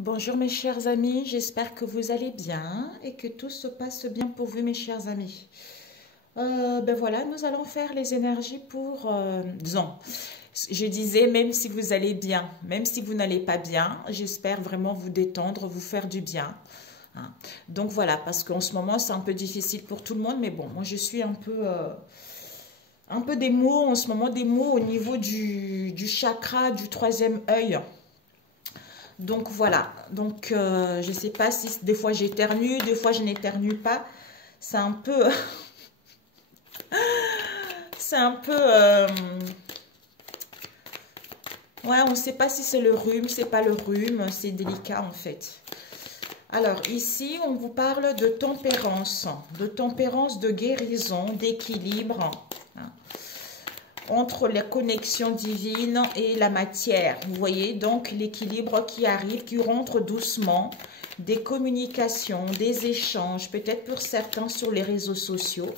Bonjour mes chers amis, j'espère que vous allez bien et que tout se passe bien pour vous mes chers amis. Ben voilà, nous allons faire les énergies pour... disons, je disais même si vous allez bien, même si vous n'allez pas bien, j'espère vraiment vous détendre, vous faire du bien. Hein. Donc voilà, parce qu'en ce moment c'est un peu difficile pour tout le monde, mais bon, moi je suis un peu des mots en ce moment, des mots au niveau du chakra du troisième œil. Donc voilà, donc je ne sais pas si des fois j'éternue, des fois je n'éternue pas. C'est un peu... c'est un peu... ouais, on ne sait pas si c'est le rhume, c'est pas le rhume, c'est délicat en fait. Alors ici, on vous parle de tempérance, de guérison, d'équilibre. Hein, entre la connexion divine et la matière. Vous voyez donc l'équilibre qui arrive, qui rentre doucement, des communications, des échanges, peut-être pour certains sur les réseaux sociaux.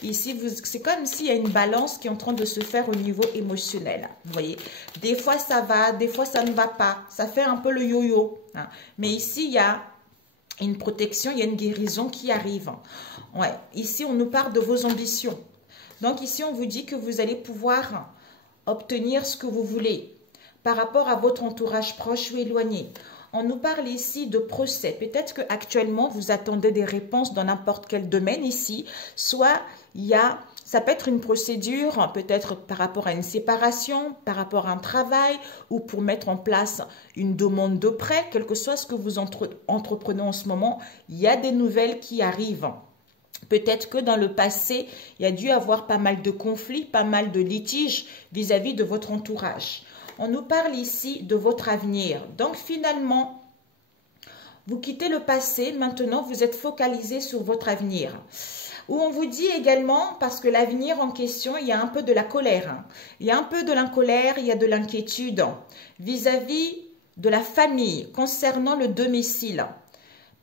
Ici, c'est comme s'il y a une balance qui est en train de se faire au niveau émotionnel. Vous voyez, des fois ça va, des fois ça ne va pas. Ça fait un peu le yo-yo. Hein. Mais ici, il y a une protection, il y a une guérison qui arrive. Ouais. Ici, on nous parle de vos ambitions. Donc ici, on vous dit que vous allez pouvoir obtenir ce que vous voulez par rapport à votre entourage proche ou éloigné. On nous parle ici de procès. Peut-être qu'actuellement, vous attendez des réponses dans n'importe quel domaine ici. Soit ça peut être une procédure, peut-être par rapport à une séparation, par rapport à un travail ou pour mettre en place une demande de prêt. Quel que soit ce que vous entreprenez en ce moment, il y a des nouvelles qui arrivent. Peut-être que dans le passé, il y a dû avoir pas mal de conflits, pas mal de litiges vis-à-vis de votre entourage. On nous parle ici de votre avenir. Donc finalement, vous quittez le passé, maintenant vous êtes focalisé sur votre avenir. Où on vous dit également, parce que l'avenir en question, il y a un peu de la colère. Hein. Il y a un peu de la colère, il y a de l'inquiétude vis-à-vis de la famille concernant le domicile.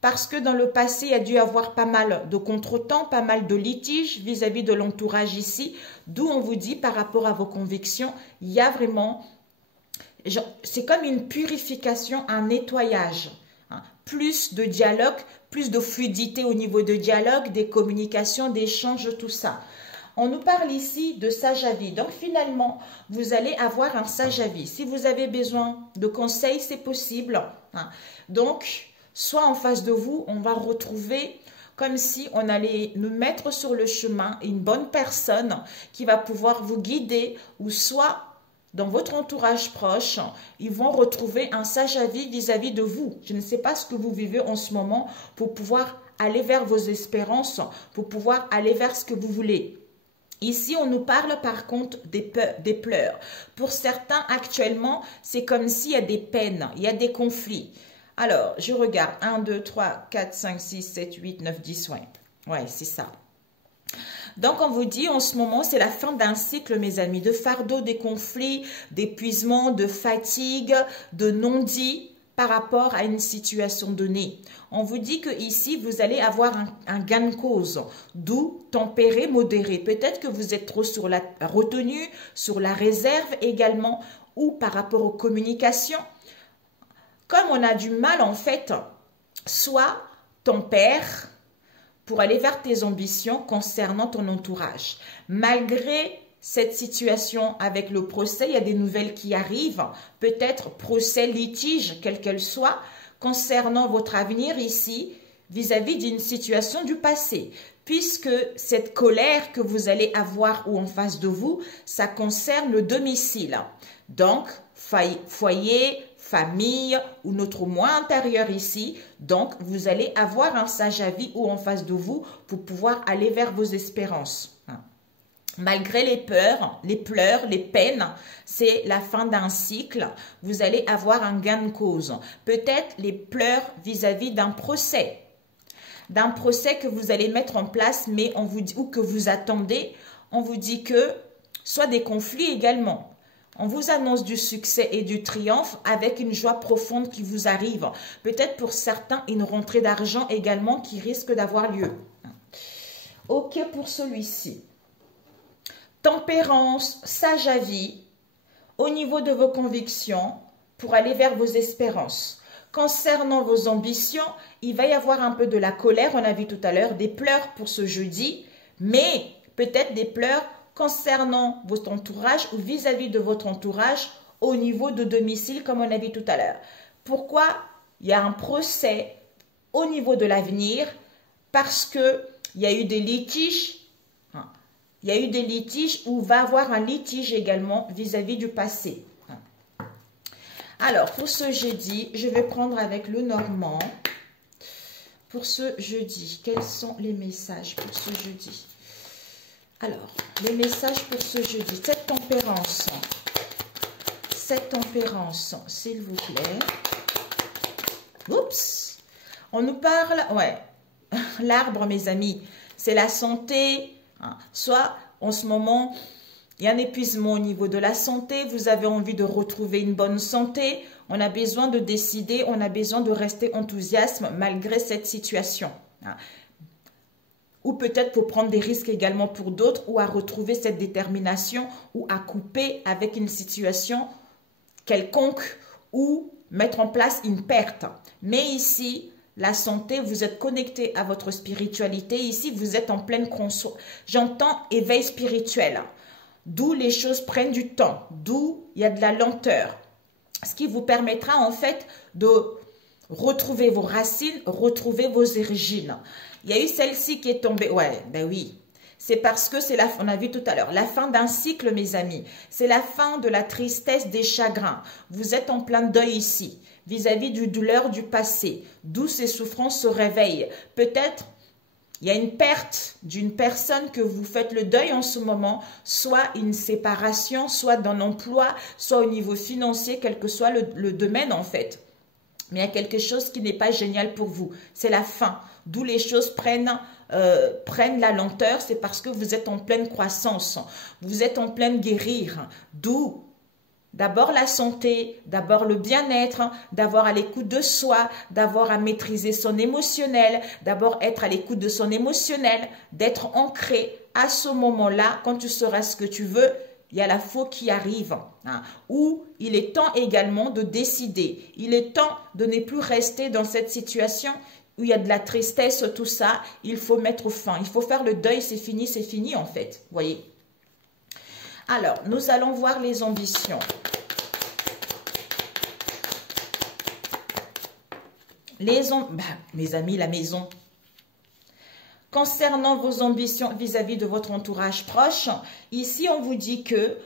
Parce que dans le passé, il y a dû avoir pas mal de contretemps, pas mal de litiges vis-à-vis de l'entourage ici, d'où on vous dit par rapport à vos convictions, il y a vraiment, c'est comme une purification, un nettoyage, hein, plus de dialogue, plus de fluidité au niveau de dialogue, des communications, d'échanges, tout ça. On nous parle ici de sage avis. Donc finalement, vous allez avoir un sage avis. Si vous avez besoin de conseils, c'est possible. Hein. Donc, soit en face de vous, on va retrouver comme si on allait nous mettre sur le chemin une bonne personne qui va pouvoir vous guider, ou soit dans votre entourage proche, ils vont retrouver un sage avis vis-à-vis de vous. Je ne sais pas ce que vous vivez en ce moment pour pouvoir aller vers vos espérances, pour pouvoir aller vers ce que vous voulez. Ici, on nous parle par contre des pleurs. Pour certains, actuellement, c'est comme s'il y a des peines, il y a des conflits. Alors, je regarde. 1, 2, 3, 4, 5, 6, 7, 8, 9, 10. Ouais, c'est ça. Donc, on vous dit en ce moment, c'est la fin d'un cycle, mes amis, de fardeau, des conflits, d'épuisement, de fatigue, de non-dit par rapport à une situation donnée. On vous dit que ici, vous allez avoir un gain de cause, d'où tempéré, modéré. Peut-être que vous êtes trop sur la retenue, sur la réserve également, ou par rapport aux communications. Comme on a du mal en fait, soit tempère pour aller vers tes ambitions concernant ton entourage. Malgré cette situation avec le procès, il y a des nouvelles qui arrivent, peut-être procès, litige, quelle qu'elle soit, concernant votre avenir ici, vis-à-vis d'une situation du passé. Puisque cette colère que vous allez avoir ou en face de vous, ça concerne le domicile. Donc, foyer, famille ou notre moi intérieur ici. Donc, vous allez avoir un sage avis ou en face de vous pour pouvoir aller vers vos espérances. Malgré les peurs, les pleurs, les peines, c'est la fin d'un cycle. Vous allez avoir un gain de cause. Peut-être les pleurs vis-à-vis d'un procès que vous allez mettre en place, mais on vous dit, ou que vous attendez, on vous dit que soit des conflits également. On vous annonce du succès et du triomphe avec une joie profonde qui vous arrive. Peut-être pour certains, une rentrée d'argent également qui risque d'avoir lieu. Ok pour celui-ci. Tempérance, sage avis, au niveau de vos convictions, pour aller vers vos espérances. Concernant vos ambitions, il va y avoir un peu de la colère, on a vu tout à l'heure, des pleurs pour ce jeudi, mais peut-être des pleurs concernant votre entourage ou vis-à-vis de votre entourage au niveau de domicile, comme on a vu tout à l'heure. Pourquoi il y a un procès au niveau de l'avenir? Parce qu'il y a eu des litiges. Il y a eu des litiges ou va y avoir un litige également vis-à-vis du passé. Alors, pour ce jeudi, je vais prendre avec le Normand. Pour ce jeudi, quels sont les messages pour ce jeudi? Alors, les messages pour ce jeudi. Cette tempérance, s'il vous plaît. Oups! On nous parle, ouais, l'arbre, mes amis, c'est la santé. Soit, en ce moment, il y a un épuisement au niveau de la santé, vous avez envie de retrouver une bonne santé, on a besoin de décider, on a besoin de rester enthousiaste malgré cette situation. Ou peut-être pour prendre des risques également pour d'autres, ou à retrouver cette détermination, ou à couper avec une situation quelconque, ou mettre en place une perte. Mais ici, la santé, vous êtes connecté à votre spiritualité. Ici, vous êtes en pleine conscience. J'entends éveil spirituel. D'où les choses prennent du temps. D'où il y a de la lenteur. Ce qui vous permettra en fait de retrouver vos racines, retrouver vos origines. Il y a eu celle-ci qui est tombée. Ouais, ben oui. C'est parce que c'est on a vu tout à l'heure, la fin d'un cycle, mes amis. C'est la fin de la tristesse, des chagrins. Vous êtes en plein deuil ici, vis-à-vis du douleur du passé, d'où ces souffrances se réveillent. Peut-être, il y a une perte d'une personne que vous faites le deuil en ce moment, soit une séparation, soit d'un emploi, soit au niveau financier, quel que soit le domaine en fait. Mais il y a quelque chose qui n'est pas génial pour vous. C'est la fin, d'où les choses prennent la lenteur, c'est parce que vous êtes en pleine croissance, vous êtes en pleine guérir, d'où d'abord la santé, d'abord le bien-être, d'avoir à l'écoute de soi, d'avoir à maîtriser son émotionnel, d'abord être à l'écoute de son émotionnel, d'être ancré à ce moment-là, quand tu sauras ce que tu veux, il y a la faute qui arrive, où il est temps également de décider, il est temps de ne plus rester dans cette situation où il y a de la tristesse, tout ça, il faut mettre fin. Il faut faire le deuil, c'est fini en fait. Vous voyez. Alors, nous allons voir les ambitions. Mes amis, la maison. Concernant vos ambitions vis-à-vis de votre entourage proche, ici, on vous dit que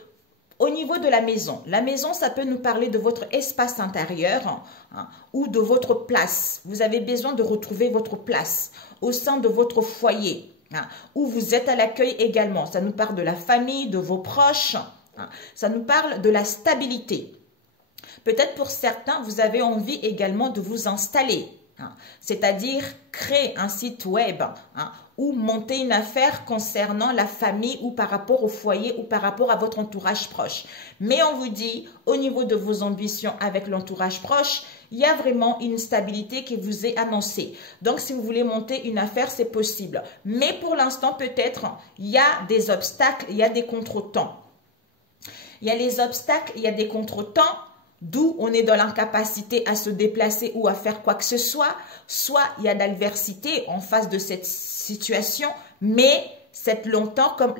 au niveau de la maison, ça peut nous parler de votre espace intérieur ou de votre place. Vous avez besoin de retrouver votre place au sein de votre foyer où vous êtes à l'accueil également. Ça nous parle de la famille, de vos proches. Ça nous parle de la stabilité. Peut-être pour certains, vous avez envie également de vous installer. C'est-à-dire créer un site web ou monter une affaire concernant la famille ou par rapport au foyer ou par rapport à votre entourage proche. Mais on vous dit, au niveau de vos ambitions avec l'entourage proche, il y a vraiment une stabilité qui vous est annoncée. Donc, si vous voulez monter une affaire, c'est possible. Mais pour l'instant, peut-être, il y a des obstacles, il y a des contretemps. Il y a les obstacles, il y a des contretemps. D'où on est dans l'incapacité à se déplacer ou à faire quoi que ce soit. Soit il y a d'adversité en face de cette situation, mais cette lenteur, comme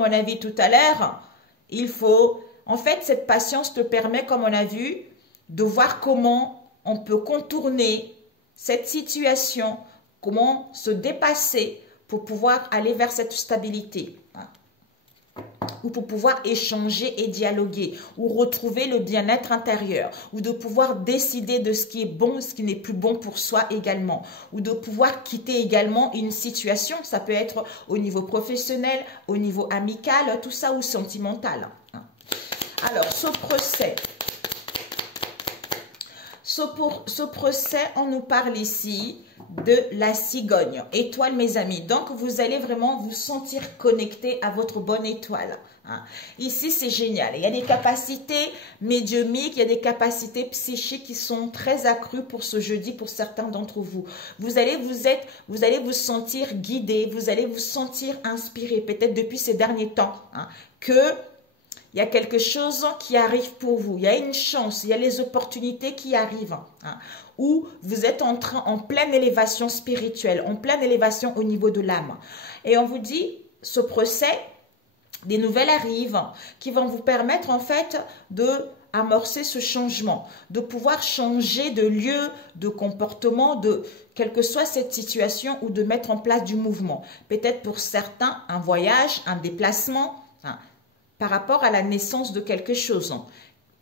on a vu tout à l'heure, il faut... En fait, cette patience te permet, comme on a vu, de voir comment on peut contourner cette situation, comment se dépasser pour pouvoir aller vers cette stabilité. Ou pour pouvoir échanger et dialoguer, ou retrouver le bien-être intérieur, ou de pouvoir décider de ce qui est bon, ce qui n'est plus bon pour soi également, ou de pouvoir quitter également une situation, ça peut être au niveau professionnel, au niveau amical, tout ça, ou sentimental. Alors, ce procès, on nous parle ici de la cigogne, étoile mes amis. Donc, vous allez vraiment vous sentir connecté à votre bonne étoile. Ici, c'est génial. Il y a des capacités médiumiques, il y a des capacités psychiques qui sont très accrues pour ce jeudi, pour certains d'entre vous. Vous allez vous sentir guidé, vous allez vous sentir inspiré, peut-être depuis ces derniers temps, que il y a quelque chose qui arrive pour vous. Il y a une chance, il y a les opportunités qui arrivent. Hein, où vous êtes en pleine élévation spirituelle, en pleine élévation au niveau de l'âme. Et on vous dit, ce procès, des nouvelles arrivent qui vont vous permettre en fait de amorcer ce changement, de pouvoir changer de lieu, de comportement, de quelle que soit cette situation ou de mettre en place du mouvement. Peut-être pour certains, un voyage, un déplacement, hein, par rapport à la naissance de quelque chose, hein,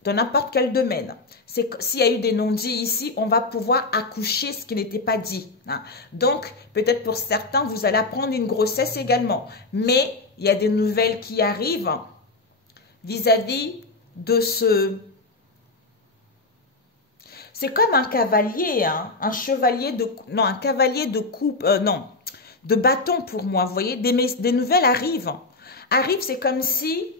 dans n'importe quel domaine. S'il y a eu des non-dits ici, on va pouvoir accoucher ce qui n'était pas dit. Hein. Donc, peut-être pour certains, vous allez apprendre une grossesse également. Mais il y a des nouvelles qui arrivent vis-à-vis de ce... C'est comme un cavalier, hein, un chevalier de... Non, un cavalier de coupe... non, de bâton pour moi, vous voyez. Des nouvelles arrivent. Arrive, c'est comme si...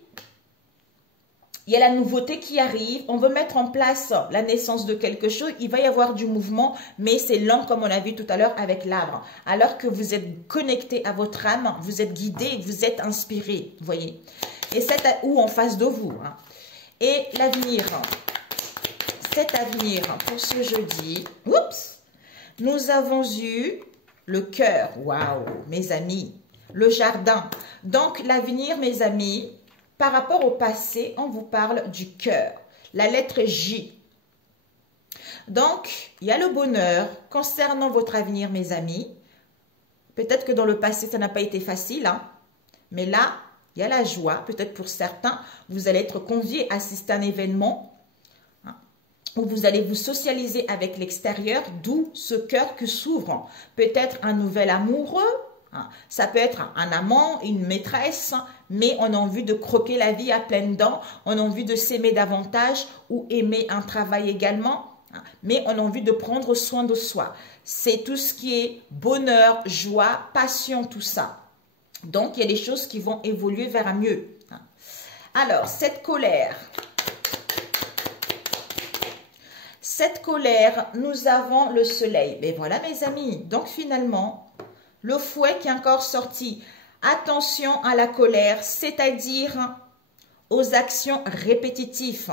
Il y a la nouveauté qui arrive, on veut mettre en place la naissance de quelque chose, il va y avoir du mouvement, mais c'est lent comme on a vu tout à l'heure avec l'arbre. Alors que vous êtes connecté à votre âme, vous êtes guidé, vous êtes inspiré, vous voyez. Et c'est ou en face de vous. Hein. Et l'avenir, cet avenir pour ce jeudi, oups, nous avons eu le cœur, waouh, mes amis, le jardin. Donc l'avenir, mes amis, par rapport au passé, on vous parle du cœur, la lettre J. Donc, il y a le bonheur concernant votre avenir, mes amis. Peut-être que dans le passé, ça n'a pas été facile, hein? Mais là, il y a la joie. Peut-être pour certains, vous allez être conviés à assister à un événement, hein, où vous allez vous socialiser avec l'extérieur, d'où ce cœur qui s'ouvre. Peut-être un nouvel amoureux. Ça peut être un amant, une maîtresse, mais on a envie de croquer la vie à pleines dents, on a envie de s'aimer davantage ou aimer un travail également, mais on a envie de prendre soin de soi. C'est tout ce qui est bonheur, joie, passion, tout ça. Donc, il y a des choses qui vont évoluer vers un mieux. Alors, cette colère, nous avons le soleil. Mais voilà, mes amis, donc finalement... Le fouet qui est encore sorti. Attention à la colère, c'est-à-dire aux actions répétitives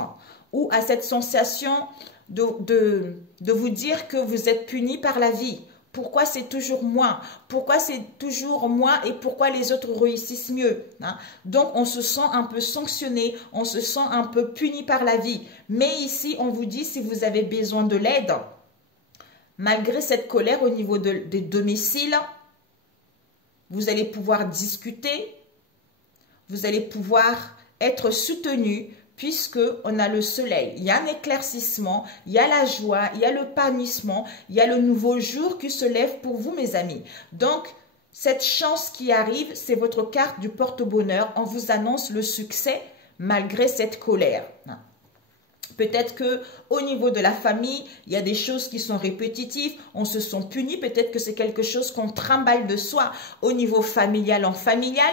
ou à cette sensation de vous dire que vous êtes puni par la vie. Pourquoi c'est toujours moi? Pourquoi c'est toujours moi et pourquoi les autres réussissent mieux? Hein? Donc, on se sent un peu sanctionné, on se sent un peu puni par la vie. Mais ici, on vous dit si vous avez besoin de l'aide, malgré cette colère au niveau des domiciles, vous allez pouvoir discuter, vous allez pouvoir être soutenu puisque on a le soleil. Il y a un éclaircissement, il y a la joie, il y a le panissement, il y a le nouveau jour qui se lève pour vous, mes amis. Donc, cette chance qui arrive, c'est votre carte du porte-bonheur. On vous annonce le succès malgré cette colère. Peut-être que au niveau de la famille, il y a des choses qui sont répétitives, on se sent puni, peut-être que c'est quelque chose qu'on trimballe de soi au niveau familial,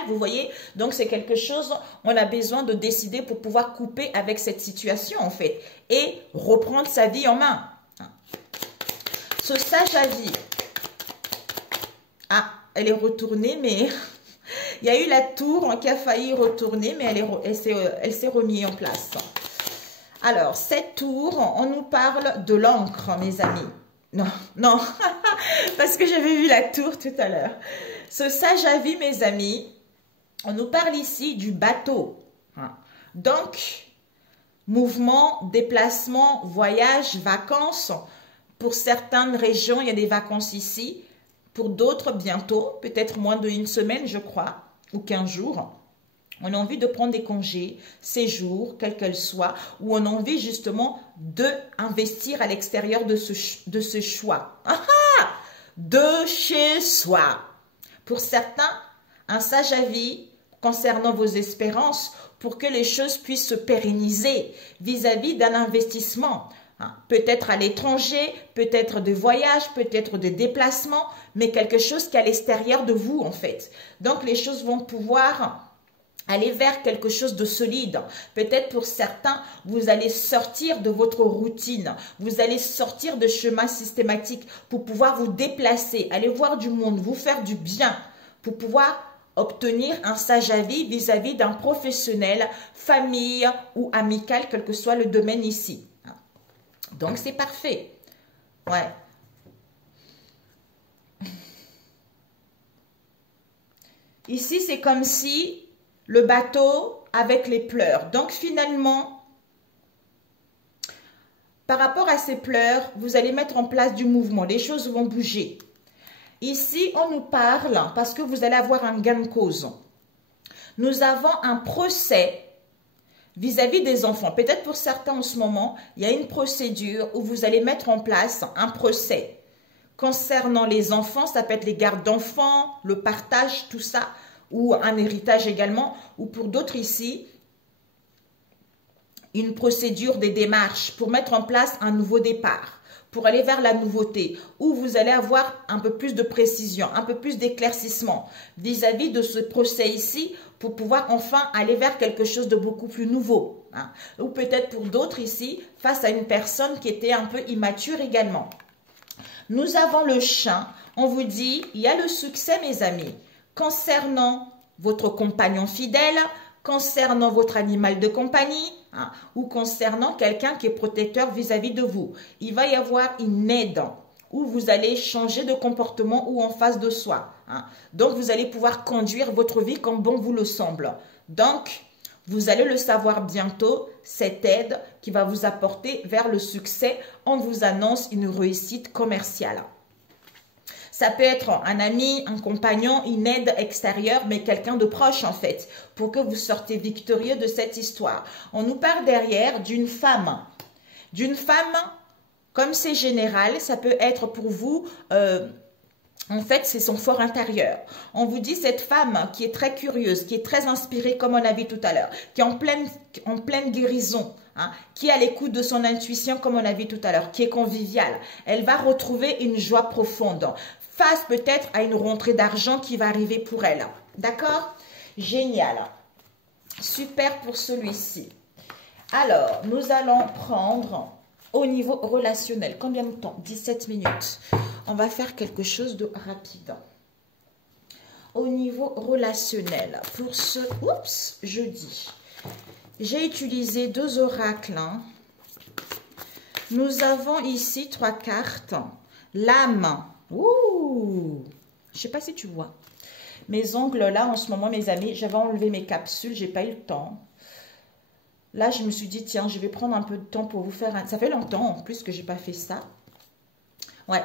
vous voyez. Donc c'est quelque chose, on a besoin de décider pour pouvoir couper avec cette situation en fait et reprendre sa vie en main. Ce sage à vie, ah, elle est retournée, mais il y a eu la tour qui a failli retourner, mais elle s'est remise en place. Alors, cette tour, on nous parle de l'encre, mes amis. Non, non, parce que j'avais vu la tour tout à l'heure. Ce sage à vie, mes amis, on nous parle ici du bateau. Donc, mouvement, déplacement, voyage, vacances. Pour certaines régions, il y a des vacances ici. Pour d'autres, bientôt, peut-être moins d'une semaine, je crois, ou 15 jours. On a envie de prendre des congés, séjours, quels qu'elles soient, ou on a envie justement d'investir à l'extérieur de ce choix. De chez soi. Pour certains, un sage avis concernant vos espérances pour que les choses puissent se pérenniser vis-à-vis d'un investissement. Peut-être à l'étranger, peut-être de voyage, peut-être de déplacement, mais quelque chose qui est à l'extérieur de vous en fait. Donc les choses vont pouvoir aller vers quelque chose de solide. Peut-être pour certains, vous allez sortir de votre routine. Vous allez sortir de chemin systématique pour pouvoir vous déplacer, aller voir du monde, vous faire du bien, pour pouvoir obtenir un sage avis vis-à-vis d'un professionnel, famille ou amical, quel que soit le domaine ici. Donc, c'est parfait. Ouais. Ici, c'est comme si le bateau avec les pleurs. Donc, finalement, par rapport à ces pleurs, vous allez mettre en place du mouvement. Les choses vont bouger. Ici, on nous parle, parce que vous allez avoir un gain de cause. Nous avons un procès vis-à-vis des enfants. Peut-être pour certains en ce moment, il y a une procédure où vous allez mettre en place un procès. Concernant les enfants, ça peut être les gardes d'enfants, le partage, tout ça, ou un héritage également, ou pour d'autres ici, une procédure des démarches pour mettre en place un nouveau départ, pour aller vers la nouveauté, où vous allez avoir un peu plus de précision, un peu plus d'éclaircissement vis-à-vis de ce procès ici, pour pouvoir enfin aller vers quelque chose de beaucoup plus nouveau. Hein. Ou peut-être pour d'autres ici, face à une personne qui était un peu immature également. Nous avons le chien. On vous dit, il y a le succès, mes amis, concernant votre compagnon fidèle, concernant votre animal de compagnie, hein, ou concernant quelqu'un qui est protecteur vis-à-vis de vous. Il va y avoir une aide où vous allez changer de comportement ou en face de soi. Hein. Donc, vous allez pouvoir conduire votre vie comme bon vous le semble. Donc, vous allez le savoir bientôt, cette aide qui va vous apporter vers le succès. On vous annonce une réussite commerciale. Ça peut être un ami, un compagnon, une aide extérieure, mais quelqu'un de proche en fait, pour que vous sortez victorieux de cette histoire. On nous parle derrière d'une femme. D'une femme, comme c'est général, ça peut être pour vous... en fait, c'est son fort intérieur. On vous dit cette femme qui est très curieuse, qui est très inspirée, comme on a vu tout à l'heure, qui est en pleine guérison, hein, qui est à l'écoute de son intuition, comme on a vu tout à l'heure, qui est conviviale. Elle va retrouver une joie profonde, face peut-être à une rentrée d'argent qui va arriver pour elle. D'accord? Génial. Super pour celui-ci. Alors, nous allons prendre au niveau relationnel. Combien de temps? 17 minutes. On va faire quelque chose de rapide. Au niveau relationnel, pour ce jeudi, j'ai utilisé 2 oracles. Hein. Nous avons ici 3 cartes. L'âme. Ouh! Je ne sais pas si tu vois. Mes ongles là, en ce moment, mes amis, j'avais enlevé mes capsules, j'ai pas eu le temps. Là, je me suis dit, tiens, je vais prendre un peu de temps pour vous faire un... Ça fait longtemps, en plus, que j'ai pas fait ça. Ouais.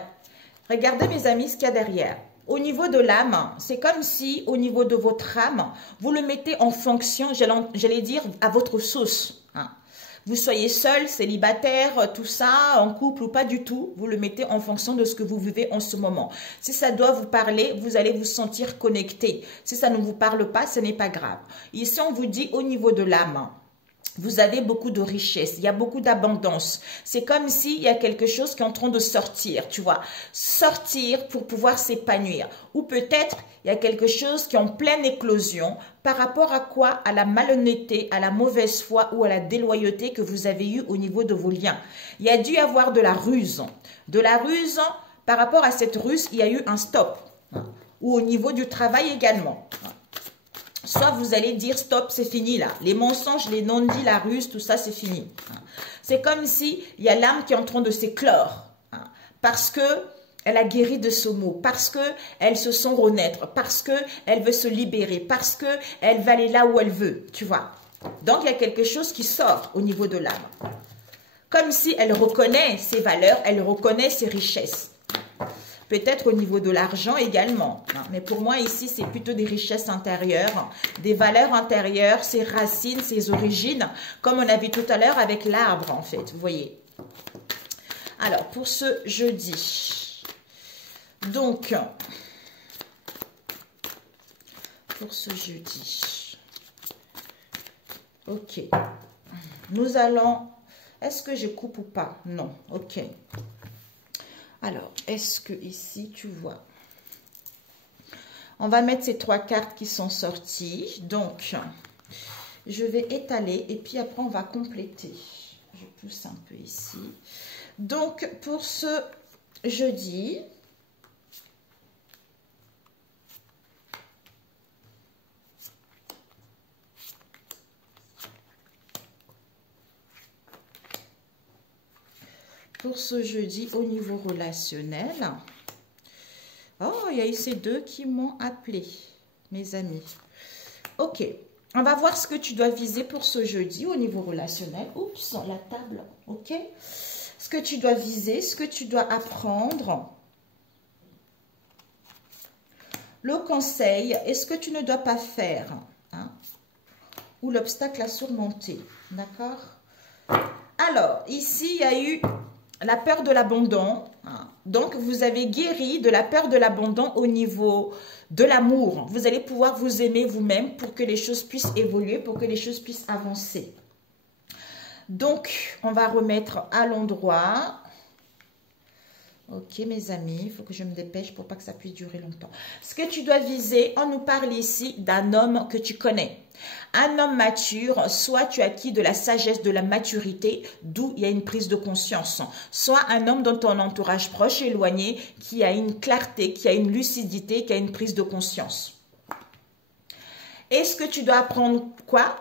Regardez, mes amis, ce qu'il y a derrière. Au niveau de l'âme, c'est comme si, au niveau de votre âme, vous le mettez en fonction, j'allais dire, à votre sauce. Hein. Vous soyez seul, célibataire, tout ça, en couple ou pas du tout, vous le mettez en fonction de ce que vous vivez en ce moment. Si ça doit vous parler, vous allez vous sentir connecté. Si ça ne vous parle pas, ce n'est pas grave. Ici, on vous dit au niveau de l'âme, vous avez beaucoup de richesse, il y a beaucoup d'abondance. C'est comme s'il y a quelque chose qui est en train de sortir, tu vois. Sortir pour pouvoir s'épanouir. Ou peut-être il y a quelque chose qui est en pleine éclosion. Par rapport à quoi? À la malhonnêteté, à la mauvaise foi ou à la déloyauté que vous avez eue au niveau de vos liens. Il y a dû y avoir de la ruse. De la ruse, par rapport à cette ruse, il y a eu un stop. Ou au niveau du travail également. Soit vous allez dire stop, c'est fini là. Les mensonges, les non-dits, la ruse, tout ça, c'est fini. C'est comme si il y a l'âme qui est en train de s'éclore. Parce que elle a guéri de ce mot, parce que elle se sent renaître, parce que elle veut se libérer, parce que elle va aller là où elle veut, tu vois. Donc il y a quelque chose qui sort au niveau de l'âme. Comme si elle reconnaît ses valeurs, elle reconnaît ses richesses. Peut-être au niveau de l'argent également. Mais pour moi, ici, c'est plutôt des richesses intérieures, des valeurs intérieures, ses racines, ses origines, comme on a vu tout à l'heure avec l'arbre, en fait. Vous voyez. Alors, pour ce jeudi. Donc, pour ce jeudi. Ok. Nous allons... Est-ce que je coupe ou pas? Non. Ok. Alors, est-ce que ici, tu vois? On va mettre ces 3 cartes qui sont sorties. Donc, je vais étaler et puis après, on va compléter. Je pousse un peu ici. Donc, pour ce jeudi, pour ce jeudi au niveau relationnel. Oh, il y a eu ces deux qui m'ont appelé, mes amis. Ok, on va voir ce que tu dois viser pour ce jeudi au niveau relationnel. Oups, la table, ok. Ce que tu dois viser, ce que tu dois apprendre. Le conseil, et ce que tu ne dois pas faire. Hein, ou l'obstacle à surmonter, d'accord? Alors, ici, il y a eu la peur de l'abandon. Hein. Donc, vous avez guéri de la peur de l'abandon au niveau de l'amour. Vous allez pouvoir vous aimer vous-même pour que les choses puissent évoluer, pour que les choses puissent avancer. Donc, on va remettre à l'endroit. Ok, mes amis, il faut que je me dépêche pour pas que ça puisse durer longtemps. Ce que tu dois viser, on nous parle ici d'un homme que tu connais. Un homme mature, soit tu as acquis de la sagesse, de la maturité, d'où il y a une prise de conscience. Soit un homme dans ton entourage proche, éloigné, qui a une clarté, qui a une lucidité, qui a une prise de conscience. Est-ce que tu dois apprendre quoi?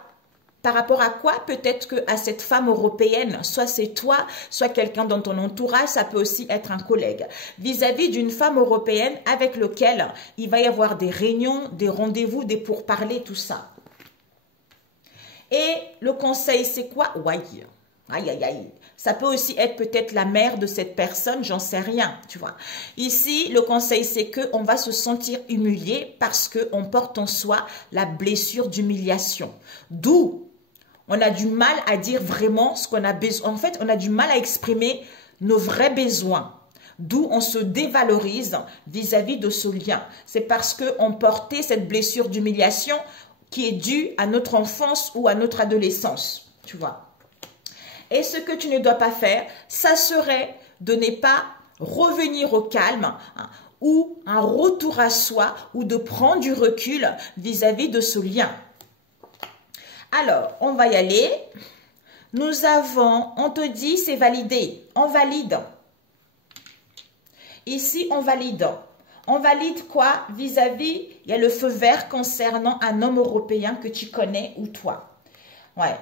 Par rapport à quoi? Peut-être qu'à cette femme européenne, soit c'est toi, soit quelqu'un dans ton entourage, ça peut aussi être un collègue. Vis-à-vis d'une femme européenne avec laquelle il va y avoir des réunions, des rendez-vous, des pourparlers, tout ça. Et le conseil, c'est quoi? Ouais. Aïe, aïe, aïe. Ça peut aussi être peut-être la mère de cette personne, j'en sais rien, tu vois. Ici, le conseil, c'est qu'on va se sentir humilié parce qu'on porte en soi la blessure d'humiliation. D'où on a du mal à dire vraiment ce qu'on a besoin. En fait, on a du mal à exprimer nos vrais besoins. D'où on se dévalorise vis-à-vis de ce lien. C'est parce qu'on portait cette blessure d'humiliation qui est due à notre enfance ou à notre adolescence, tu vois. Et ce que tu ne dois pas faire, ça serait de ne pas revenir au calme, hein, ou un retour à soi, ou de prendre du recul vis-à-vis de ce lien. Alors, on va y aller. Nous avons, on te dit, c'est validé. On valide. Ici, on valide. On valide quoi? Vis-à-vis, il y a le feu vert concernant un homme européen que tu connais ou toi. Ouais.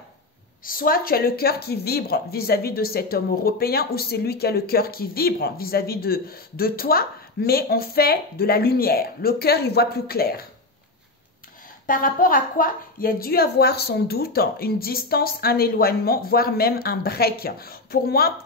Soit tu as le cœur qui vibre vis-à-vis de cet homme européen ou c'est lui qui a le cœur qui vibre vis-à-vis de toi, mais on fait de la lumière. Le cœur, il voit plus clair. Par rapport à quoi? Il y a dû avoir sans doute une distance, un éloignement, voire même un break. Pour moi,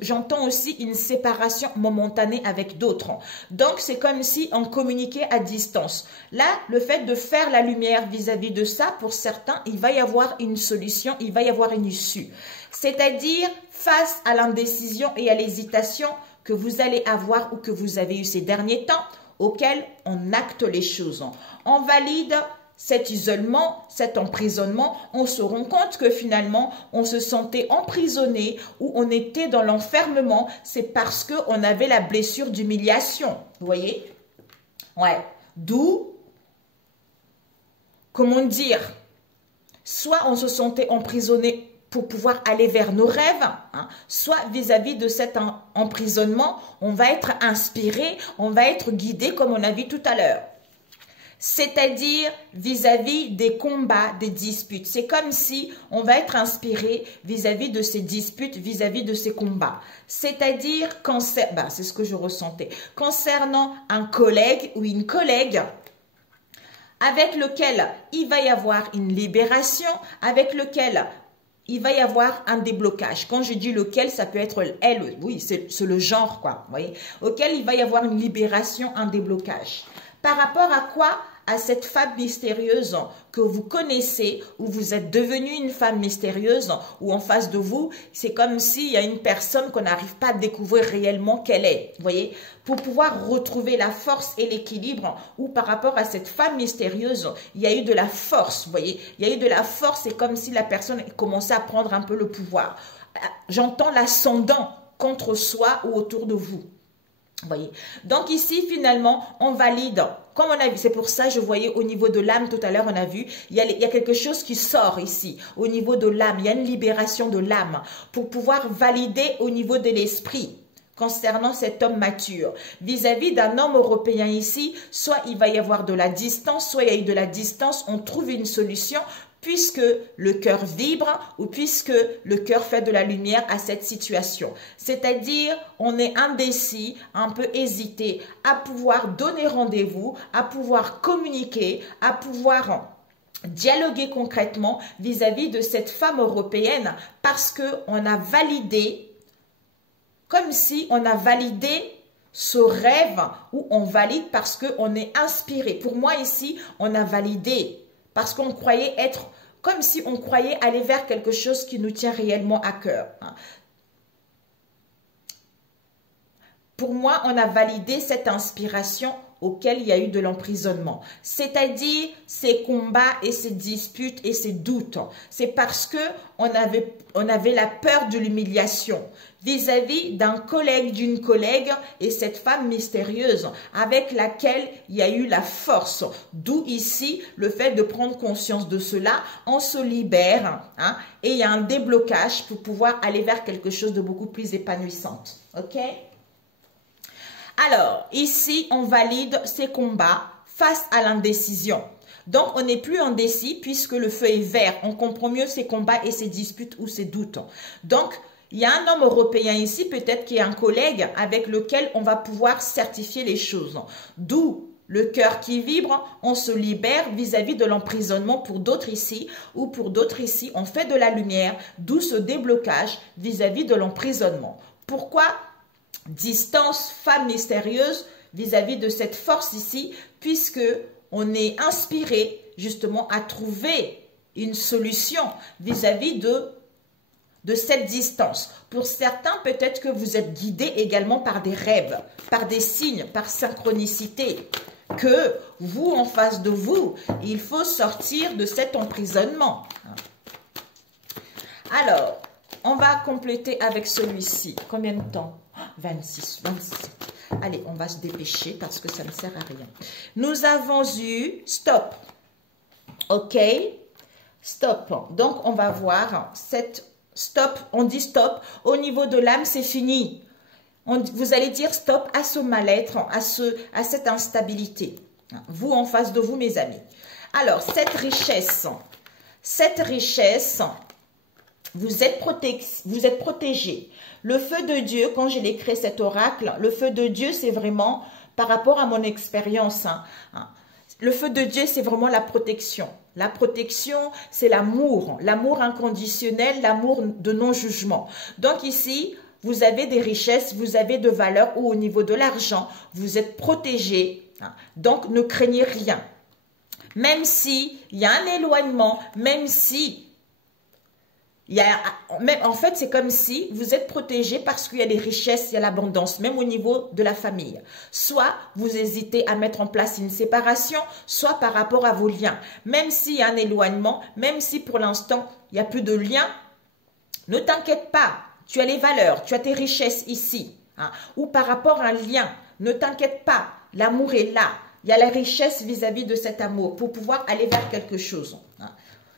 j'entends aussi une séparation momentanée avec d'autres. Donc, c'est comme si on communiquait à distance. Là, le fait de faire la lumière vis-à-vis de ça, pour certains, il va y avoir une solution, il va y avoir une issue. C'est-à-dire, face à l'indécision et à l'hésitation que vous allez avoir ou que vous avez eu ces derniers temps, auquel on acte les choses. On valide cet isolement, cet emprisonnement, on se rend compte que finalement, on se sentait emprisonné ou on était dans l'enfermement. C'est parce qu'on avait la blessure d'humiliation. Vous voyez? Ouais. D'où, comment dire, soit on se sentait emprisonné pour pouvoir aller vers nos rêves, hein, soit vis-à-vis de cet emprisonnement, on va être inspiré, on va être guidé comme on a vu tout à l'heure. C'est-à-dire vis-à-vis des combats, des disputes. C'est comme si on va être inspiré vis-à-vis de ces disputes, vis-à-vis de ces combats. C'est-à-dire, c'est ce que je ressentais, concernant un collègue ou une collègue avec lequel il va y avoir une libération, avec lequel il va y avoir un déblocage. Quand je dis lequel, ça peut être elle, oui, c'est le genre, quoi, vous voyez, auquel il va y avoir une libération, un déblocage. Par rapport à quoi? À cette femme mystérieuse que vous connaissez, ou vous êtes devenue une femme mystérieuse, ou en face de vous, c'est comme s'il y a une personne qu'on n'arrive pas à découvrir réellement qu'elle est. Vous voyez? Pour pouvoir retrouver la force et l'équilibre, ou par rapport à cette femme mystérieuse, il y a eu de la force. Vous voyez? Il y a eu de la force, c'est comme si la personne commençait à prendre un peu le pouvoir. J'entends l'ascendant contre soi ou autour de vous. Vous voyez? Donc ici, finalement, on valide. Comme on a vu, c'est pour ça je voyais au niveau de l'âme, tout à l'heure, on a vu, il y a quelque chose qui sort ici, au niveau de l'âme. Il y a une libération de l'âme pour pouvoir valider au niveau de l'esprit concernant cet homme mature. Vis-à-vis d'un homme européen ici, soit il va y avoir de la distance, soit il y a eu de la distance, on trouve une solution, puisque le cœur vibre ou puisque le cœur fait de la lumière à cette situation. C'est-à-dire, on est indécis, un peu hésité à pouvoir donner rendez-vous, à pouvoir communiquer, à pouvoir dialoguer concrètement vis-à-vis de cette femme européenne parce qu'on a validé, comme si on a validé ce rêve où on valide parce qu'on est inspiré. Pour moi ici, on a validé parce qu'on croyait être, comme si on croyait aller vers quelque chose qui nous tient réellement à cœur. Pour moi, on a validé cette inspiration auquel il y a eu de l'emprisonnement. C'est-à-dire ces combats et ces disputes et ces doutes. C'est parce que on avait la peur de l'humiliation vis-à-vis d'un collègue, d'une collègue et cette femme mystérieuse avec laquelle il y a eu la force. D'où ici le fait de prendre conscience de cela, on se libère et il y a un déblocage pour pouvoir aller vers quelque chose de beaucoup plus épanouissant. Ok? Alors, ici, on valide ces combats face à l'indécision. Donc, on n'est plus indécis puisque le feu est vert. On comprend mieux ces combats et ces disputes ou ces doutes. Donc, il y a un homme européen ici, peut-être qui est un collègue avec lequel on va pouvoir certifier les choses. D'où le cœur qui vibre, on se libère vis-à-vis de l'emprisonnement pour d'autres ici ou pour d'autres ici, on fait de la lumière, d'où ce déblocage vis-à-vis de l'emprisonnement. Pourquoi distance, femme mystérieuse vis-à-vis de cette force ici, puisque on est inspiré justement à trouver une solution vis-à-vis de cette distance. Pour certains, peut-être que vous êtes guidés également par des rêves, par des signes, par synchronicité, que vous, en face de vous, il faut sortir de cet emprisonnement. Alors, on va compléter avec celui-ci. Combien de temps? 26, 27. Allez, on va se dépêcher parce que ça ne sert à rien. Nous avons eu stop. OK? Stop. Donc, on va voir cette stop. On dit stop. Au niveau de l'âme, c'est fini. Vous allez dire stop à ce mal-être, à cette instabilité. Vous, en face de vous, mes amis. Alors, cette richesse, vous êtes protégés. Le feu de Dieu, quand je l'ai créé cet oracle, le feu de Dieu, c'est vraiment par rapport à mon expérience. Le feu de Dieu, c'est vraiment la protection. La protection, c'est l'amour inconditionnel, l'amour de non-jugement. Donc ici, vous avez des richesses, vous avez de valeurs ou au niveau de l'argent, vous êtes protégés. Donc, ne craignez rien. Même s'il y a un éloignement, même si en fait, c'est comme si vous êtes protégé parce qu'il y a des richesses, il y a l'abondance, même au niveau de la famille. Soit vous hésitez à mettre en place une séparation, soit par rapport à vos liens. Même s'il y a un éloignement, même si pour l'instant, il n'y a plus de lien, ne t'inquiète pas. Tu as les valeurs, tu as tes richesses ici. Ou par rapport à un lien, ne t'inquiète pas. L'amour est là. Il y a la richesse vis-à-vis de cet amour pour pouvoir aller vers quelque chose.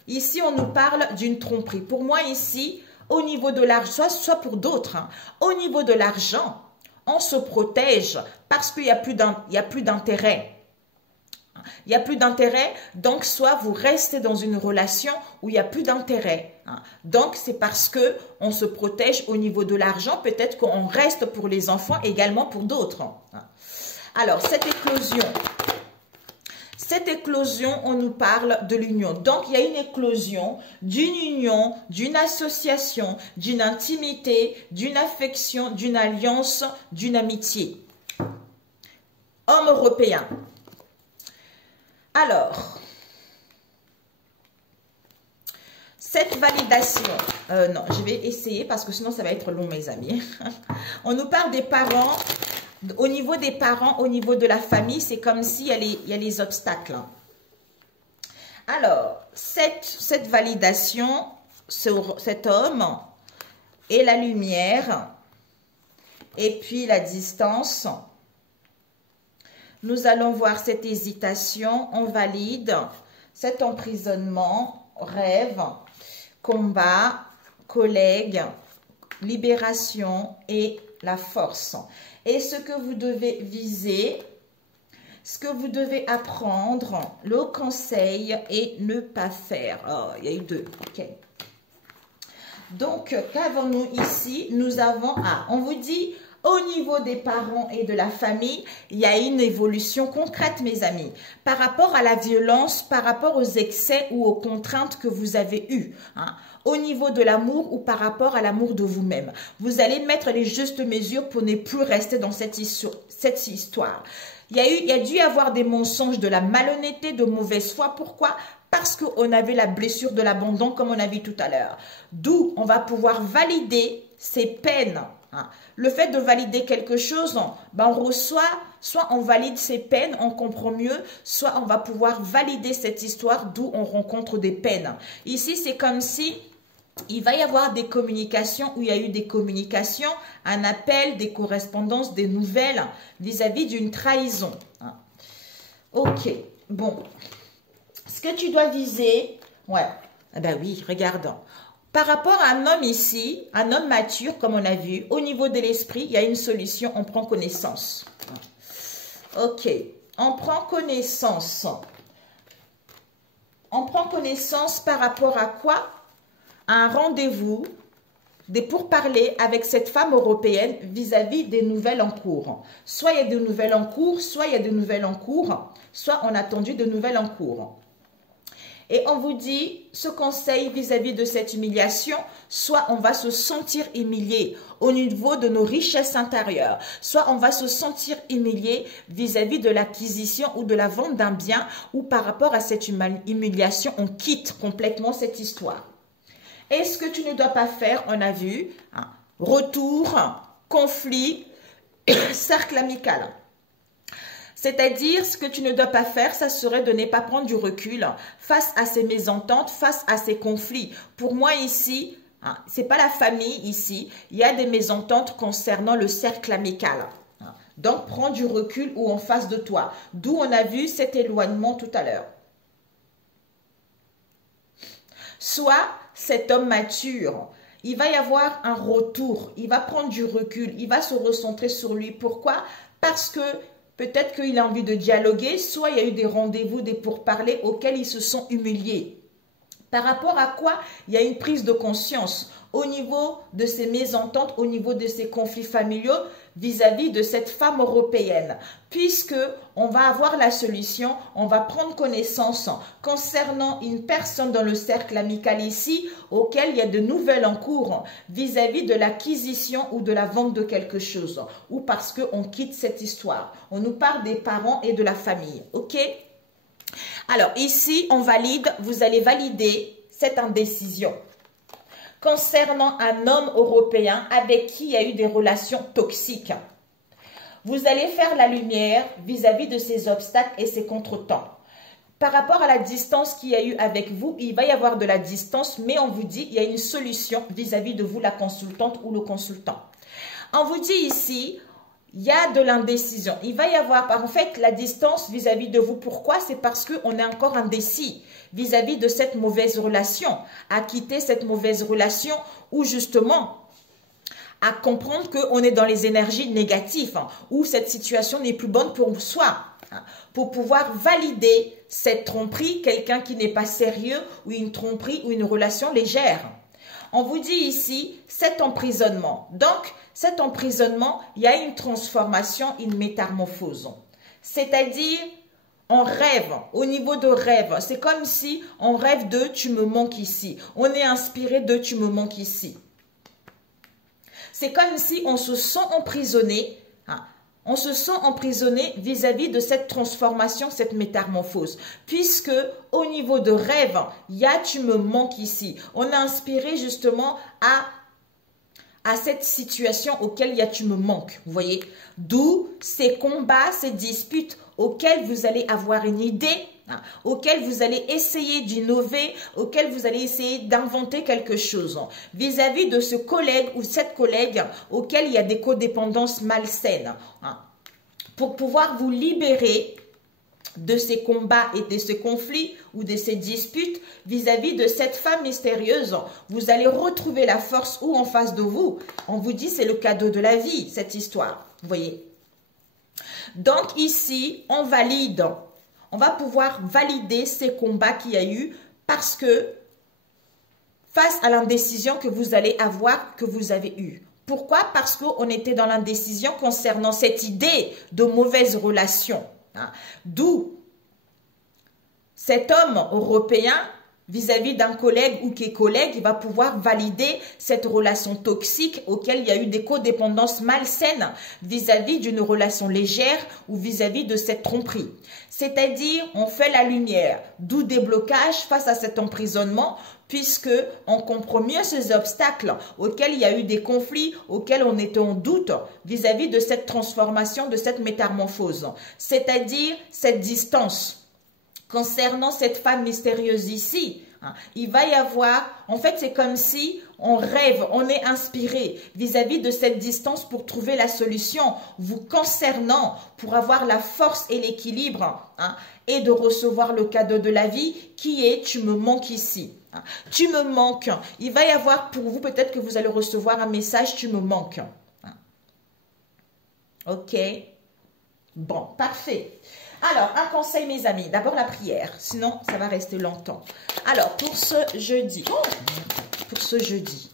Ici, on nous parle d'une tromperie. Pour moi, ici, au niveau de l'argent, soit pour d'autres, au niveau de l'argent, on se protège parce qu'il n'y a plus d'intérêt. Il n'y a plus d'intérêt, donc soit vous restez dans une relation où il n'y a plus d'intérêt. Donc, c'est parce qu'on se protège au niveau de l'argent. Peut-être qu'on reste pour les enfants, également pour d'autres. Alors, cette éclosion, on nous parle de l'union. Donc, il y a une éclosion d'une union, d'une association, d'une intimité, d'une affection, d'une alliance, d'une amitié. Homme européen. Alors, cette validation, non, je vais essayer parce que sinon ça va être long, mes amis. On nous parle des parents. Au niveau des parents, au niveau de la famille, c'est comme s'il y a les obstacles. Alors, cette validation, cet homme et la lumière, et puis la distance, nous allons voir cette hésitation, on valide cet emprisonnement, rêve, combat, collègue, libération et la force. Et ce que vous devez viser, ce que vous devez apprendre, le conseil et ne pas faire. Oh, il y a eu deux. Ok. Donc, qu'avons-nous ici? Nous avons, on vous dit, au niveau des parents et de la famille, il y a une évolution concrète, mes amis, par rapport à la violence, par rapport aux excès ou aux contraintes que vous avez eues, hein, au niveau de l'amour ou par rapport à l'amour de vous-même. Vous allez mettre les justes mesures pour ne plus rester dans cette histoire. Il y a dû y avoir des mensonges, de la malhonnêteté, de mauvaise foi. Pourquoi? Parce qu'on avait la blessure de l'abandon, comme on a vu tout à l'heure. D'où on va pouvoir valider ces peines. Hein. Le fait de valider quelque chose, on reçoit, soit on valide ses peines, on comprend mieux, soit on va pouvoir valider cette histoire, d'où on rencontre des peines. Ici, c'est comme si il va y avoir des communications, où il y a eu des communications, un appel, des correspondances, des nouvelles vis-à-vis d'une trahison. Hein. Ok, bon. Ce que tu dois viser, ouais, ben oui, regarde. Par rapport à un homme ici, un homme mature, comme on a vu, au niveau de l'esprit, il y a une solution, on prend connaissance. Ok, on prend connaissance. On prend connaissance par rapport à quoi? À un rendez-vous, des pourparlers avec cette femme européenne vis-à-vis des nouvelles en cours. Soit il y a des nouvelles en cours, soit il y a des nouvelles en cours, soit on a attendu de nouvelles en cours. Et on vous dit, ce conseil vis-à-vis de cette humiliation, soit on va se sentir humilié au niveau de nos richesses intérieures, soit on va se sentir humilié vis-à-vis de l'acquisition ou de la vente d'un bien, ou par rapport à cette humiliation, on quitte complètement cette histoire. Et ce que tu ne dois pas faire, on a vu, hein, retour, conflit, cercle amical. C'est-à-dire, ce que tu ne dois pas faire, ça serait de ne pas prendre du recul face à ces mésententes, face à ces conflits. Pour moi ici, hein, ce n'est pas la famille ici, il y a des mésententes concernant le cercle amical. Hein. Donc, prends du recul ou en face de toi. D'où on a vu cet éloignement tout à l'heure. Soit cet homme mature, il va y avoir un retour, il va prendre du recul, il va se recentrer sur lui. Pourquoi? Parce que peut-être qu'il a envie de dialoguer, soit il y a eu des rendez-vous, des pourparlers auxquels ils se sont humiliés. Par rapport à quoi? Il y a une prise de conscience au niveau de ces mésententes, au niveau de ces conflits familiaux vis-à-vis de cette femme européenne. Puisque on va avoir la solution, on va prendre connaissance concernant une personne dans le cercle amical ici, auquel il y a de nouvelles en cours vis-à-vis de l'acquisition ou de la vente de quelque chose. Ou parce qu'on quitte cette histoire. On nous parle des parents et de la famille. Ok? Alors ici, on valide, vous allez valider cette indécision concernant un homme européen avec qui il y a eu des relations toxiques. Vous allez faire la lumière vis-à-vis de ces obstacles et ces contretemps. Par rapport à la distance qu'il y a eu avec vous, il va y avoir de la distance, mais on vous dit il y a une solution vis-à-vis de vous, la consultante ou le consultant. On vous dit ici, il y a de l'indécision. Il va y avoir, en fait, la distance vis-à-vis de vous. Pourquoi? C'est parce qu'on est encore indécis vis-à-vis de cette mauvaise relation, à quitter cette mauvaise relation ou justement à comprendre qu'on est dans les énergies négatives, hein, où cette situation n'est plus bonne pour soi. Hein, pour pouvoir valider cette tromperie, quelqu'un qui n'est pas sérieux ou une tromperie ou une relation légère. On vous dit ici, cet emprisonnement. Donc, cet emprisonnement, il y a une transformation, une métamorphose. C'est-à-dire, on rêve, au niveau de rêve. C'est comme si on rêve de « tu me manques ici ». On est inspiré de « tu me manques ici ». C'est comme si on se sent emprisonné. Hein, on se sent emprisonné vis-à-vis de cette transformation, cette métamorphose. Puisque au niveau de rêve, il y a « tu me manques ici ». On est inspiré justement à cette situation auquel il y a « tu me manques ». Vous voyez? D'où ces combats, ces disputes auxquels vous allez avoir une idée, hein, auxquels vous allez essayer d'innover, auxquels vous allez essayer d'inventer quelque chose vis-à-vis de ce collègue ou cette collègue auquel il y a des codépendances malsaines. Hein, pour pouvoir vous libérer de ces combats et de ces conflits ou de ces disputes vis-à-vis de cette femme mystérieuse, vous allez retrouver la force ou en face de vous. On vous dit c'est le cadeau de la vie, cette histoire. Vous voyez? Donc ici, on valide. On va pouvoir valider ces combats qu'il y a eu parce que face à l'indécision que vous allez avoir, que vous avez eue. Pourquoi? Parce qu'on était dans l'indécision concernant cette idée de mauvaise relation. Hein. D'où cet homme européen vis-à-vis d'un collègue ou qui est collègue, il va pouvoir valider cette relation toxique auquel il y a eu des codépendances malsaines vis-à-vis d'une relation légère ou vis-à-vis de cette tromperie. C'est-à-dire, on fait la lumière, d'où des blocages face à cet emprisonnement, puisque on comprend mieux ces obstacles auxquels il y a eu des conflits, auxquels on était en doute vis-à-vis de cette transformation, de cette métamorphose. C'est-à-dire, cette distance. Concernant cette femme mystérieuse ici, hein, il va y avoir, en fait c'est comme si on rêve, on est inspiré vis-à-vis de cette distance pour trouver la solution, vous concernant pour avoir la force et l'équilibre hein, et de recevoir le cadeau de la vie qui est « tu me manques ici ». Tu me manques. Il va y avoir pour vous, peut-être que vous allez recevoir un message « tu me manques ». Ok. Bon, parfait. Alors, un conseil, mes amis. D'abord, la prière. Sinon, ça va rester longtemps. Alors, pour ce jeudi. Pour ce jeudi.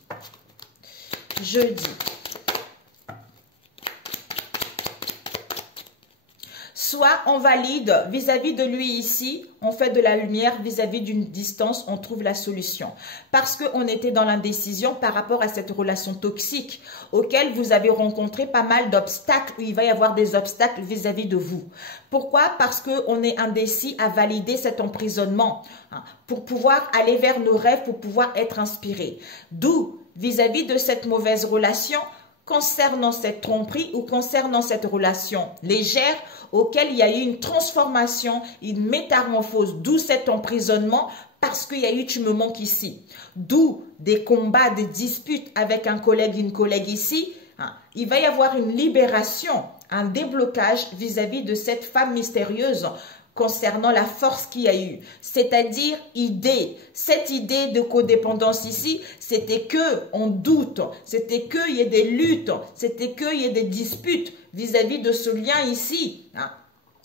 Soit on valide vis-à-vis de lui ici, on fait de la lumière vis-à-vis d'une distance, on trouve la solution. Parce qu'on était dans l'indécision par rapport à cette relation toxique auquel vous avez rencontré pas mal d'obstacles, où il va y avoir des obstacles vis-à-vis de vous. Pourquoi? Parce qu'on est indécis à valider cet emprisonnement, hein, pour pouvoir aller vers nos rêves, pour pouvoir être inspiré. D'où, vis-à-vis de cette mauvaise relation, concernant cette tromperie ou concernant cette relation légère auquel il y a eu une transformation, une métamorphose, d'où cet emprisonnement parce qu'il y a eu « tu me manques ici ». D'où des combats, des disputes avec un collègue, une collègue ici. Hein. Il va y avoir une libération, un déblocage vis-à-vis de cette femme mystérieuse concernant la force qu'il y a eu, c'est-à-dire idée. Cette idée de codépendance ici, c'était que on doute, c'était qu'il y ait des luttes, c'était qu'il y ait des disputes vis-à-vis de ce lien ici. Hein.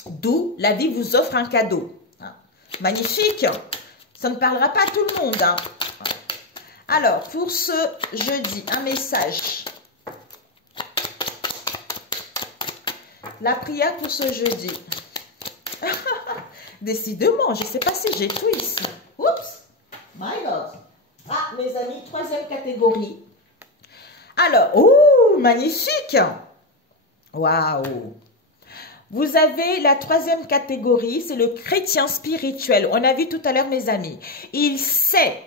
D'où la vie vous offre un cadeau. Hein. Magnifique. Ça ne parlera pas à tout le monde. Hein. Alors, pour ce jeudi, un message. La prière pour ce jeudi. Décidément, je ne sais pas si j'ai tout ici. Oups, my God. Ah, mes amis, troisième catégorie. Alors, ouh, magnifique. Waouh. Vous avez la troisième catégorie, c'est le chrétien spirituel. On a vu tout à l'heure, mes amis. Il sait,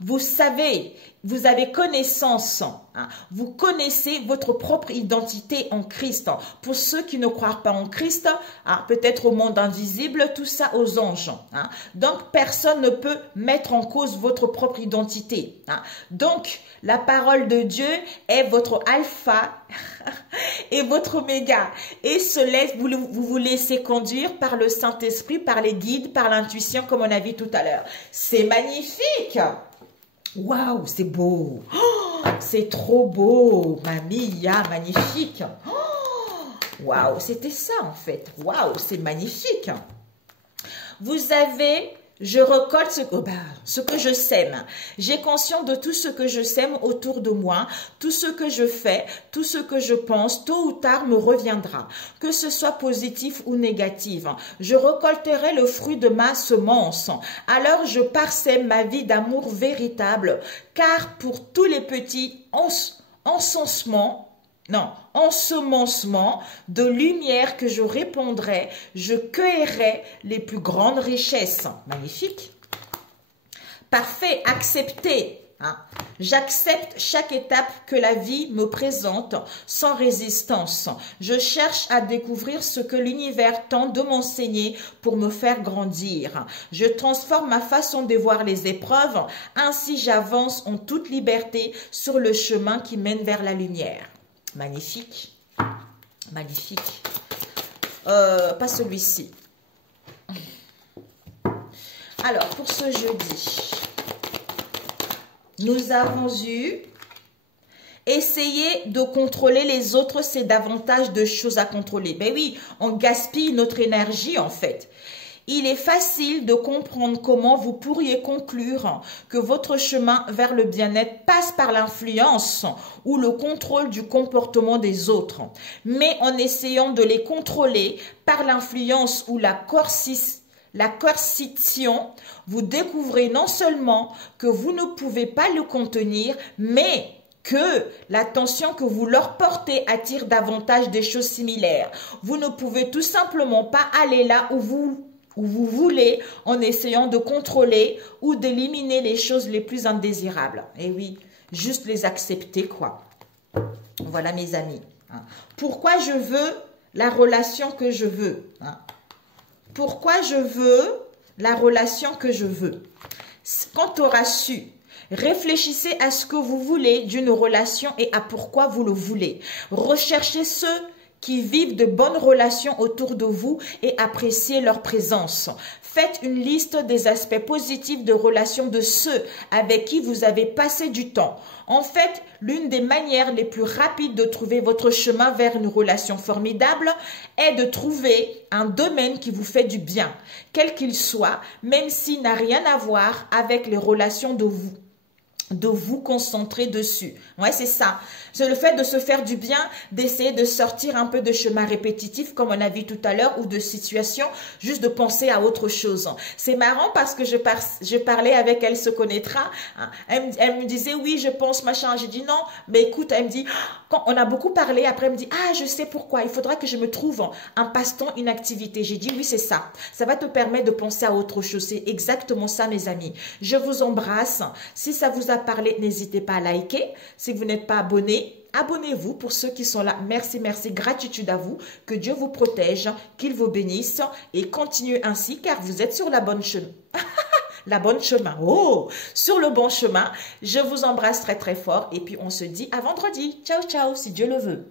vous savez, vous avez connaissance, hein, vous connaissez votre propre identité en Christ. Pour ceux qui ne croient pas en Christ, hein, peut-être au monde invisible, tout ça aux anges. Hein. Donc, personne ne peut mettre en cause votre propre identité. Hein. Donc, la parole de Dieu est votre alpha et votre oméga. Et vous vous laissez conduire par le Saint-Esprit, par les guides, par l'intuition, comme on a vu tout à l'heure. C'est magnifique! Waouh, c'est beau. Oh, c'est trop beau. Mamia, magnifique. Waouh, c'était ça en fait. Waouh, c'est magnifique. Vous avez, je récolte ce que je sème. J'ai conscience de tout ce que je sème autour de moi. Tout ce que je fais, tout ce que je pense, tôt ou tard me reviendra. Que ce soit positif ou négatif. Je récolterai le fruit de ma semence. Alors je parsème ma vie d'amour véritable. Car pour tous les petits ensemencements de lumière que je répandrai, je cueillerai les plus grandes richesses. Magnifique. Parfait, accepté. Hein. J'accepte chaque étape que la vie me présente sans résistance. Je cherche à découvrir ce que l'univers tente de m'enseigner pour me faire grandir. Je transforme ma façon de voir les épreuves. Ainsi, j'avance en toute liberté sur le chemin qui mène vers la lumière. Magnifique. Magnifique. Pas celui-ci. Alors, pour ce jeudi, nous avons eu Essayer de contrôler les autres, c'est davantage de choses à contrôler. Ben oui, on gaspille notre énergie en fait. Il est facile de comprendre comment vous pourriez conclure que votre chemin vers le bien-être passe par l'influence ou le contrôle du comportement des autres. Mais en essayant de les contrôler par l'influence ou la coercition, vous découvrez non seulement que vous ne pouvez pas le contenir, mais que l'attention que vous leur portez attire davantage des choses similaires. Vous ne pouvez tout simplement pas aller là où vous voulez en essayant de contrôler ou d'éliminer les choses les plus indésirables. Et oui, juste les accepter, quoi. Voilà, mes amis. Pourquoi je veux la relation que je veux? Pourquoi je veux la relation que je veux? Quand tu auras su, réfléchissez à ce que vous voulez d'une relation et à pourquoi vous le voulez. Recherchez ceux qui vivent de bonnes relations autour de vous et appréciez leur présence. Faites une liste des aspects positifs de relations de ceux avec qui vous avez passé du temps. En fait, l'une des manières les plus rapides de trouver votre chemin vers une relation formidable est de trouver un domaine qui vous fait du bien, quel qu'il soit, même s'il n'a rien à voir avec les relations de vous concentrer dessus. Ouais, c'est ça. C'est le fait de se faire du bien, d'essayer de sortir un peu de chemin répétitif, comme on a vu tout à l'heure, ou de situation, juste de penser à autre chose. C'est marrant parce que je parlais avec Elle se connaîtra. Elle me disait, oui, je pense, machin. J'ai dit non, mais écoute, elle me dit, quand on a beaucoup parlé, après elle me dit, ah, je sais pourquoi, il faudra que je me trouve un passe-temps, une activité. J'ai dit, oui, c'est ça. Ça va te permettre de penser à autre chose. C'est exactement ça, mes amis. Je vous embrasse. Si ça vous a parlé, n'hésitez pas à liker. Si vous n'êtes pas abonné, abonnez-vous. Pour ceux qui sont là, merci, merci, gratitude à vous. Que Dieu vous protège, qu'il vous bénisse et continuez ainsi car vous êtes sur la bonne chemin. La bonne chemin. Oh, sur le bon chemin. Je vous embrasse très, très fort et puis on se dit à vendredi. Ciao, ciao, si Dieu le veut.